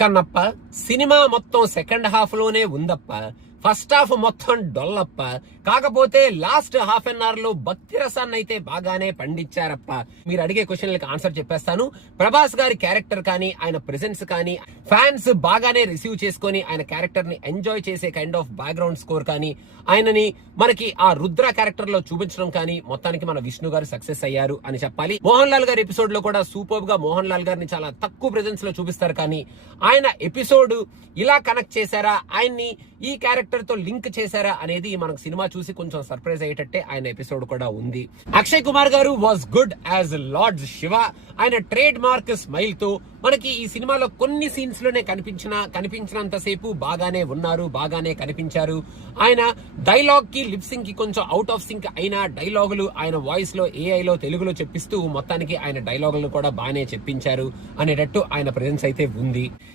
Kannappa cinema మొత్తం second half లోనే ఉందప్ప. First half మొత్తం డొల్లప్ప. కాకపోతే లాస్ట్ హాఫ్ అన్ అవర్ లో భక్తి రసాన్ని అయితే బాగానే పండించారప్ప. మీరు అడిగే క్వశ్చన్లకు ఆన్సర్ చెప్పేస్తాను. ప్రభాస్ గారి క్యారెక్టర్ కానీ ఆయన ప్రెజెన్స్ కానీ ఫ్యాన్స్ బాగానే రిసీవ్ చేసుకొని ఆయన క్యారెక్టర్ ని ఎంజాయ్ చేసే కైండ్ ఆఫ్ బ్యాక్గ్రౌండ్ స్కోర్ కానీ ఆయనని మనకి ఆ రుద్ర క్యారెక్టర్ లో చూపించడం కానీ మొత్తానికి మన విష్ణు గారు సక్సెస్ అయ్యారు అని చెప్పాలి. మోహన్ లాల్ గారి ఎపిసోడ్ లో కూడా సూపర్ గా మోహన్ లాల్ గారిని చాలా తక్కువ ప్రెజెన్స్ లో చూపిస్తారు కానీ ఆయన ఎపిసోడ్ ఇలా కనెక్ట్ చేశారా, ఆయన్ని ఈ క్యారెక్టర్ తో లింక్ చేశారా అనేది మనకు సినిమా చూసి కొంచెం సర్ప్రైజ్ అయ్యేటట్టే ఆయన ఎపిసోడ్ కూడా ఉంది. అక్షయ్ కుమార్ గారు was good as lord Shiva. ఆయన ట్రేడ్ మార్క్ స్మైల్ తో మనకి ఈ సినిమాలో కొన్ని సీన్స్ లోనే కనిపించినంత సేపు బాగానే ఉన్నారు, బాగానే కనిపించారు. ఆయన డైలాగ్ కి లిప్ సింక్ కి కొంచెం అవుట్ ఆఫ్ సింక్ అయిన డైలాగులు ఆయన వాయిస్ లో ఏఐ లో తెలుగులో చెప్పిస్తూ మొత్తానికి ఆయన డైలాగులు కూడా బాగానే చెప్పించారు అనేటట్టు ఆయన ప్రెజెన్స్ అయితే ఉంది.